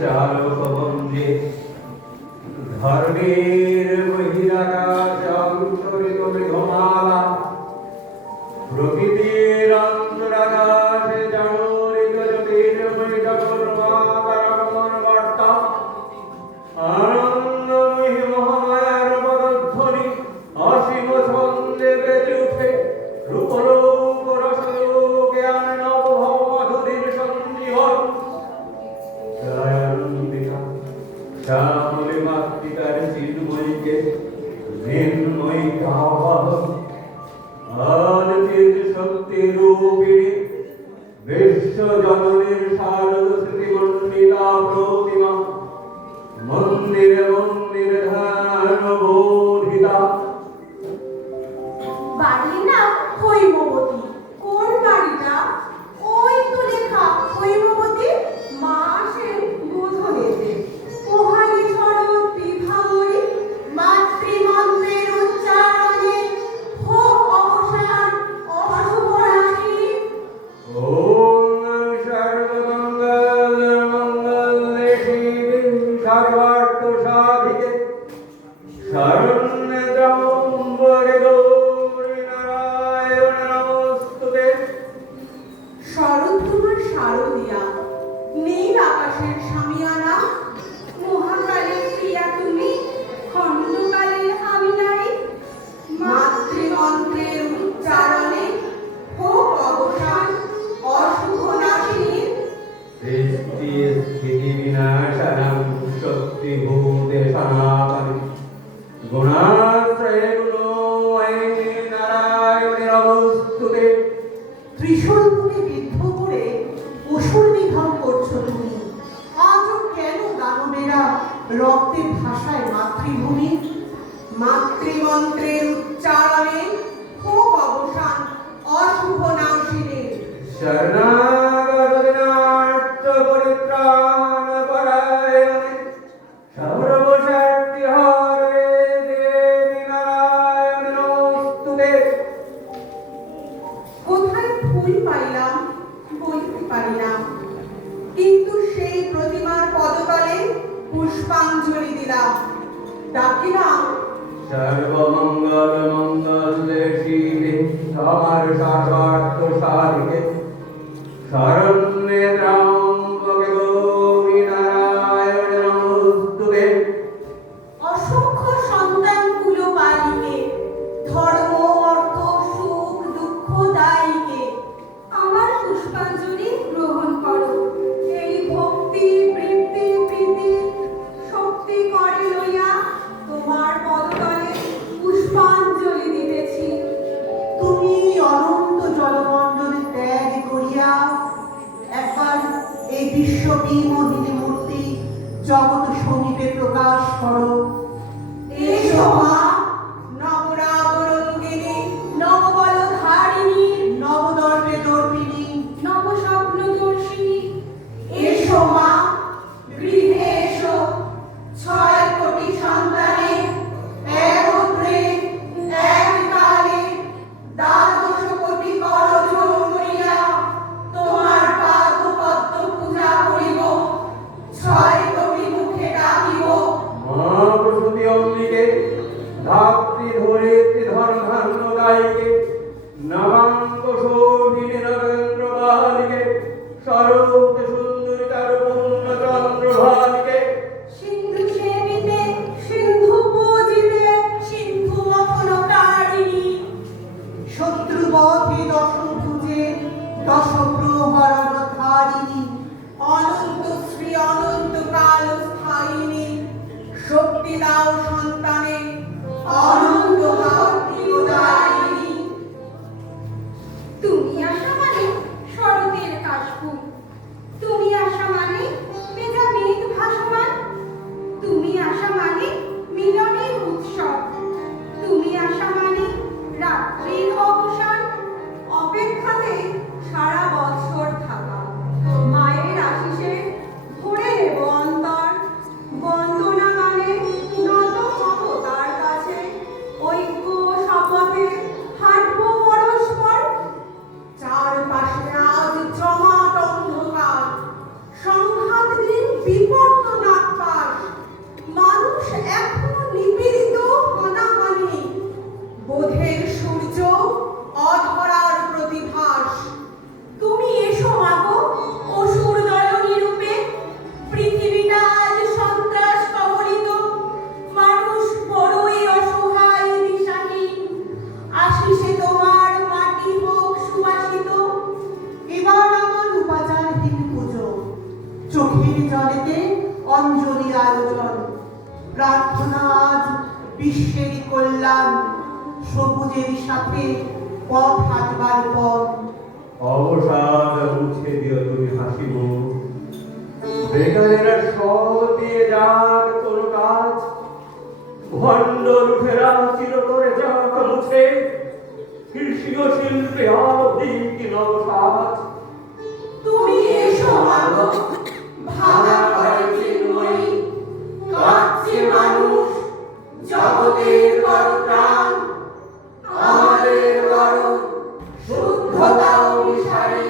চালকবন্দে ধর্মের বহিরাকাশ অন্তরিত মেঘমালা প্রকৃতির অন্তরাকাশে জাগরিত জ্যোতির্ময় জগন্মাতার বার্তা আনন্দময়ী মহামায়ার পদধ্বনি অসীম ছন্দে বেজে উঠে রূপলোক রসলোকে আনে নবভব মাধুরীর সঞ্জীবন। শ্যামলী মাতৃকার চিন্ময়ীকে নির্ময়ী আহ্বান আজ চির শক্তি রূপিণী বিশ্ব জননীর শারদ স্মৃতিমণ্ডিতা প্রতিমা মন্দিরে মন্দিরে ধ্যান বোধিতা। বাড়ির নাম হৈমবতী। কোন বাড়িটা? ওই তো লেখা হৈমবতী মা আসেন বোধনেতে। পোহারি শরৎ বিভাবরী মাতৃমন্ত্রের উচ্চারণে হোক অবসান অশুভ রাশি। ওম সর্বমঙ্গল মঙ্গলে শিবে সর্বার্থ সাধিকে শরণ্যে ত্র্যম্বকে গৌরী নারায়ণ নমস্তুতে। শরৎ তোমার শারদিয়া, নীল আকাশের সামিয়ানা, মহাকালের প্রিয়া তুমি, খণ্ডকালের আমি নারী। মাতৃমন্ত্রের উচ্চারণে হোক অবসান অশুভ নাশিনী। সৃষ্টি স্থিতি বিনাশনং শক্তিভূতে সনাতনে গুণাশ্রয়ে গুণময়ী নারায়ণে নমস্তুতে। ত্রিশূলকে বিদ্ধ করে অসুর নিধন করছো তুমি। আজও কেন দানবেরা রক্তের ভাষায় মাতৃভূমি? মাতৃমন্ত্রের উচ্চারণে হোক অবসান অশুভ নাশিনী। শরণাগত পরিত্রাণ পরায়ণে সর্বশক্তি হরে দেবী নারায়ণে নমস্তুতে। কোথায় ফুল পাইলাম বলতে পারি না, কিন্তু সেই প্রতিমার পদতলে পুষ্পাঞ্জলি দিলাম, ডাকিলাম সর্বমঙ্গল মঙ্গলে শিবে আমার সর্বার্থ সাধিকে শরণ্যে ত্র্যম্বকে গৌরী নারায়ণে নমস্তুতে। অসংখ্য সন্তান কুলো বালিকে, ধর্ম অর্থ সুখ দুঃখ দায়ীকে আমার পুষ্পাঞ্জলি গ্রহণ করো। এই ভক্তি বৃত্তি প্রীতি শক্তি করে লইয়া তোমার পদতলে পুষ্পাঞ্জলি দিতেছি। তুমি অনন্ত জলমণ্ডলে ত্যাগ করিয়া একবার এই বিশ্ব বিমোহিনী মূর্তি জগৎ সমীপে প্রকাশ করো। এসো মা, নবরাগরঙ্গিনী নববলধারিণী নবদর্পে দর্পিণী নবস্বপ্নদর্শিনী। এসো মা, গৃহে এসো, 6 কোটি সন্তানে একত্রে এককালে 12 কোটি করজোড় করিয়া তোমার পাদপদ্ম পূজা করিব, 6 কোটি মুখে ডাকিব। মা প্রসূতি অম্বিকে ধাত্রী ধরিত্রী ধর্মান্য দায়িকে নবাঙ্গ শোভিনী নরেন্দ্র বালিকে স্বরূপ সুন্দরী তার পূর্ণ চন্দ্র ভালিকে। সিন্ধু সেবিতে সিন্ধু পূজিতে সিন্ধু মথনকারিণী শত্রুবধে দশম ভুজে দশ প্রহরণ ধারিণী অনন্ত শ্রী অনন্ত কাল স্থায়িনী। শক্তি দাও সন্তানে অনন্ত ভক্তি উদারিণী। তুমি আসা মানে শরতের কাশফুল, তুমি আসা মানে মেঘা মেঘ ভাসমান, তুমি আসা মানে মিলনের উৎসব, তুমি আসা মানে রাত্রির অবসান, অপেক্ষাতে সারা বছর থাকা। মায়ের আশিসে ভরে নেব অন্তর, বন্দনা গানে নত জলেতে অঞ্জলি আয়োজন। প্রার্থনা আজ বিশ্বের কল্যাণ, সবুজের সাথে পথ হাঁটবার পথ। অবসাদ মুছে দিও তুমি হাসি মুখ, বেকারেরা সব দিয়ে যাক কোনো কাজ, ভণ্ড লুঠেরা চির করে যাক মুছে, কৃষি ও শিল্পে অধিক নবসাজ। তুমি এসো মাগো, ভাঙা ঘরে চিন্ময়ী, কাঁদছে মানুষ, জগতের বড় প্রাণ। আমাদের বড় শুদ্ধতা অনুসারী,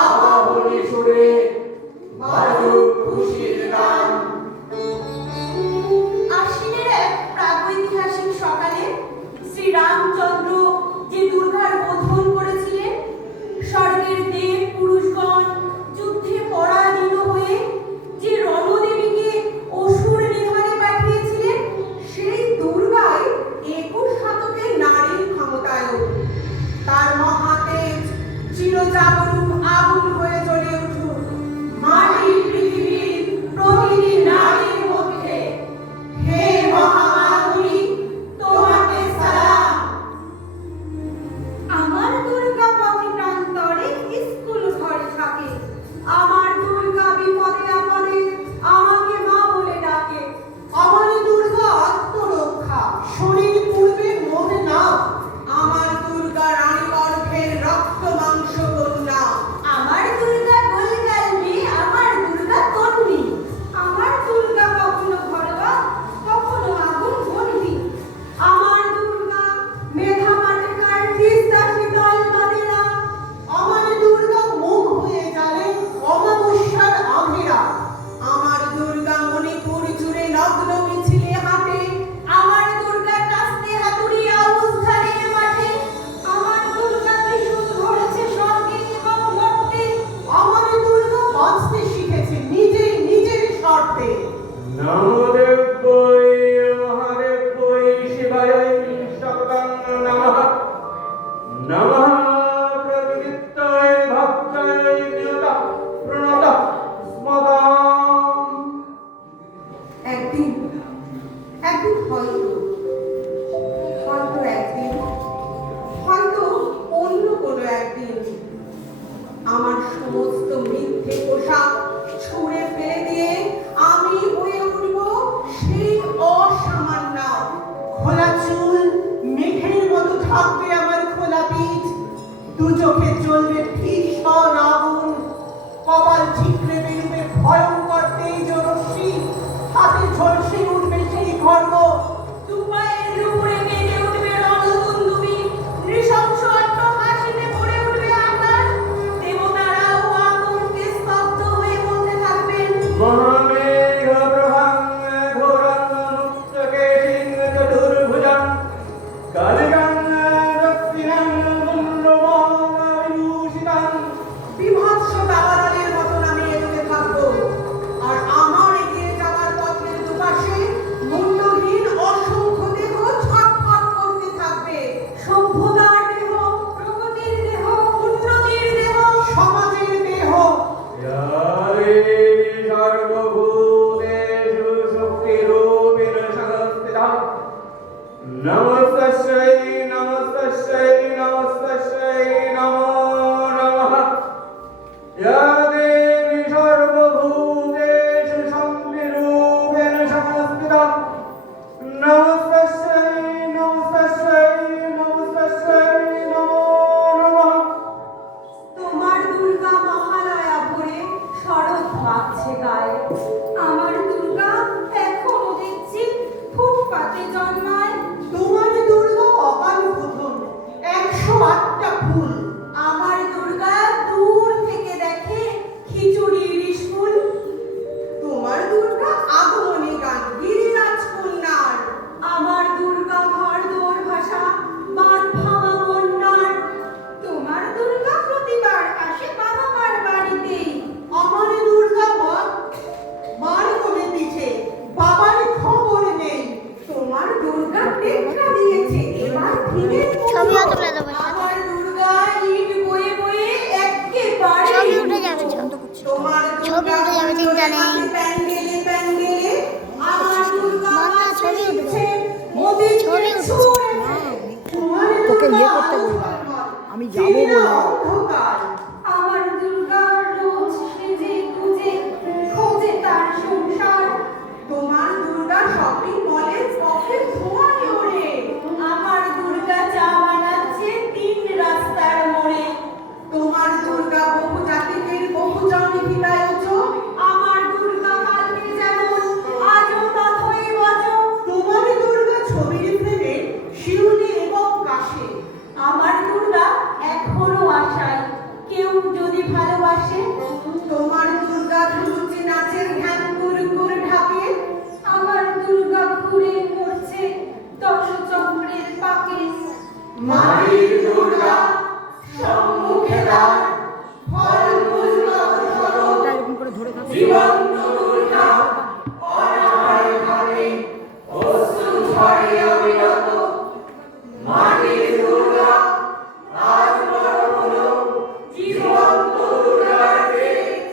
আবাহনী সুরে বাজুক খুশির গান। আশ্বিনের এক প্রাগৈতিহাসিক সকালে শ্রীরামচন্দ্র যে দুর্গার বোধন করেছিলেন, স্বর্গের দেব পুরুষগণ যুদ্ধে পরাজিত হয়ে যে রণদেবীকে অসুর নিধনে পাঠিয়েছিলেন, সেই দুর্গাই 21 শতকের নারীর ক্ষমতায়ন। তার মহাতেজ চিরজাগরুক আগুন হয়ে জ্বলে উঠুক মাটির পৃথিবীর প্রতিটি নারীর মধ্যে। হে মহামানবী, তোমাকে সালাম। আমার দুর্গা পথে প্রান্তরে স্কুল ঘরে থাকে, আমার দুর্গা বিপদে আপদে আমাকে মা বলে ডাকে। আমার দুর্গা আত্মরক্ষা, শরীর পূর্বে মন না। আমার দুর্গা রানী গর্ভের রক্ত মাংস কন্যা। আমার দুর্গা গোলগাল মেয়ে, আমার দুর্গা তন্বী। আমার দুর্গা কখনো ঘরোয়া, কখনো আগুন বন্দি। আমার দুর্গা মেধা পাটেকার তিস্তা শীতল নদীরা। আমার দুর্গা মুখ হয়ে জ্বালে অমাবস্যার আমেরা। আমার দুর্গা মণিপুর জুড়ে নগ্ন মিছিলে হাঁটে। আমার দুর্গা কাস্তে হাতুড়ি আউশ ধানের মাঠে। আমার দুর্গা ত্রিশূল ধরেছে স্বর্গে এবং মর্তে। আমার দুর্গা বাঁচতে শিখেছে নিজেই নিজের স্বার্থে। নমোদেব্যৈ মহাদেব্যৈ শিবায় শতকং নমঃ। নমঃ প্রকৃত্যৈ ভক্তৈ নিয়তঃ প্রণতঃ স্মদাম। একদিন হয়তো একদিন, হয়তো অন্য কোনো একদিন আমার সমস্ত মিথ্যে পোশাক ছুঁড়ে ফেলে দিয়ে আমি হয়ে উঠব সেই অসামান্য। খোলা চুল মেঘের মতো থাকবে আমার খোলা পিঠ, দু চোখে জ্বলবে ভীষণ আগুন, কপাল ঠিকরে বেরুবে ভয়ঙ্কর তেজ ও রশ্মি, হাতে ঝলসে উঠবে সেই খড়গ। দুপায়ের উপরে বেজে উঠবে রণদুন্দুবি, নৃশংস অট্টহাসিতে ভরে উঠবে আকাশ। দেবতারাও আতঙ্কে স্তব্ধ হয়ে বলতে থাকবেন, মহামেঘ প্রভাং ঘোরং মুক্তকেশিং চতুর্ভুজং কালিকাং দক্ষিণাং মুন্ডমাবিভূষিতাং। বিভৎস দাবানলের মতন আমি এগোতে থাকবো, আর আমার এগিয়ে যাওয়ার পথের দুপাশে মুন্ডহীন অসংখ্য দেহ ছটফট করতে থাকবে। সভ্যতার দেহ, প্রগতির দেহ, উন্নতির দেহ, সমাজের দেহ। ইয়া দেবী সর্বভূতেষু শক্তিরূপেণ সংস্থিতা। নমস্তস্যৈ নমস্তস্যৈ নমস্তস্যৈ নমো নমঃ। ইয়া দেবী সর্বভূতেষু শক্তিরূপেণ সংস্থিতা। নমস্তস্যৈ নমস্তস্যৈ নমস্তস্যৈ নমো নমঃ। তোমার দুর্গা মহালয়া ভরে শরৎ মাগছে গায়ে। আমার দুর্গা এখনো দেখছি ফুটপাতে জন্মায়। তোমার দুর্গা অকাল বোধন, 108টা ফুল। আমার দুর্গা দূর থেকে দেখে খিচুড়ির স্কুল। তোমার দুর্গা আগমনী গান গিরিরাজ কন্যার। আমার দুর্গা ঘর দোর ভাষা বাদ ভাঙা বন্যার। তোমার দুর্গা প্রতিবার আসে বাবা মার বাড়িতেই। আমার দুর্গা মার কোলে পিঠে, বাবার খবর নেই। তোমার দুর্গা নেই। প্যান্ডেলে প্যান্ডেলে আমার দুর্গা মামা, ছবি উঠবে। নাচছে, মোদিকে ছবি উঠবে। ছুঁয়ে। হ্যাঁ। তোমার তোকে দুর্গা ইয়ে করতে আলো বললাম। ঝলমল, আমি যাবো চিনিরা বলে। অন্ধকার। আমার দুর্গা রোজ সেজে গুজে খোঁজে তার সংসার। তোমার দুর্গা শপিং মলে কফি ধোঁয়ায় ওড়ে। আমার দুর্গা চা বানাচ্ছে 3 রাস্তার মোড়ে। তোমার দুর্গা বহু জাতিদের বহুজন হিতায়োজক। আমার দুর্গা কালকে যেমন আজও তথই বচো। তোমার দুর্গা ছবির ফ্রেমে শিউলি এবং কাশে। আমার দুর্গা এখনো আশায় কেউ যদি ভালোবাসে। তোমার দুর্গা ধুনুচি নাচের ধ্যান গুরগুর ঢাকে। আমার দুর্গা ঘুরে মরছে দশচক্রের পাকে। মাটির দুর্গা সম্মুখে দাঁড়, ফলমূল নবসরণ। এরকম করে ধরে থাকো। জীবন্ত দুর্গা অনাহার ভাবে অশ্রু ঝরে অবিরত। মাটির দুর্গা আজ বড় হলো জীবন্ত দুর্গার তেজ।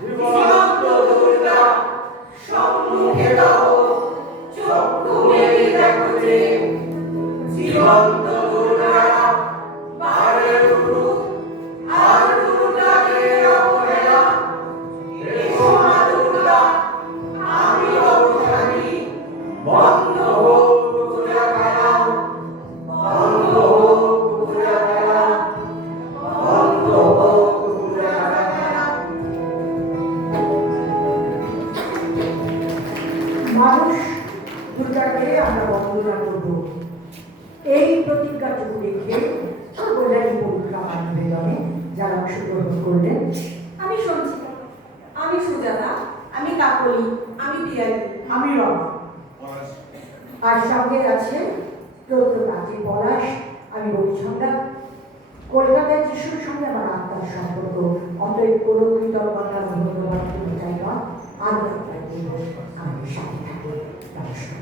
জীবন্ত দুর্গা সম্মুখে তব চক্ষু মেলে দেখো যে। জীবন্ত দুর্গা বাড়ে উঠুক আর দুর্গাকে অবহেলা। এসো মা দুর্গা, আমি অবসাদী, বন্ধ হোক পূজা খেলা, বন্ধ হোক পূজা খেলা, বন্ধ হোক পূজা খেলা। মানুষ দুর্গাকে আমরা বন্দনা করব, এই প্রতিজ্ঞাটুকু রেখে কল্যাণী পরীক্ষা নিবেদনে যারা অংশগ্রহণ করলেন। আমি সঞ্চিতা, আমি সুজাতা, আমি কাকলি, আমি পিয়ালি। আমি রমা, আর সঙ্গে আছে প্রত্যেকাজী পলাশ, আমি রবিছন্দা। কলকাতায় যিশুর সঙ্গে আমার আত্মার সম্পর্ক, অতএব কোনো কৃতজ্ঞতা ধন্যবাদ তুমি চাই না, আরো আপনার জীবন আমাদের সাথে থাকে। নমস্কার।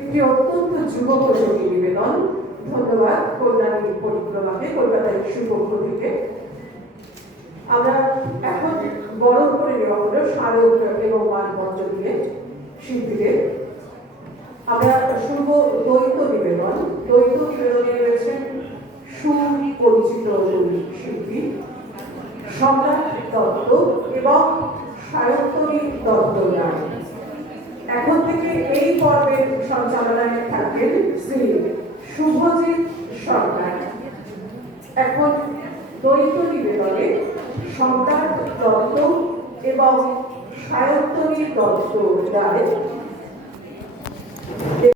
একটি অত্যন্ত যুগোপযোগী নিবেদন। ধন্যবাদ কল্যাণী পরিক্রমাকে, কলকাতার ইস্যু পক্ষ থেকে। আমরা এখন বরণ করে নেওয়া হলো স্মারক এবং মানপত্র দিয়ে শিল্পীদের। আমরা শুভ দ্বৈত নিবেদন। দ্বৈত নিবেদনে রয়েছেন সুপরিচিত শিল্পী সম্রাট দত্ত এবং সায়ন্তনী দত্ত রায়। এখন থেকে এই পর্বের সঞ্চালনায় থাকবেন শ্রী শুভজিৎ সরকার। এখন দ্বৈত নিবেদনে সম্রাট দত্ত এবং সায়ন্তনী দত্ত রায়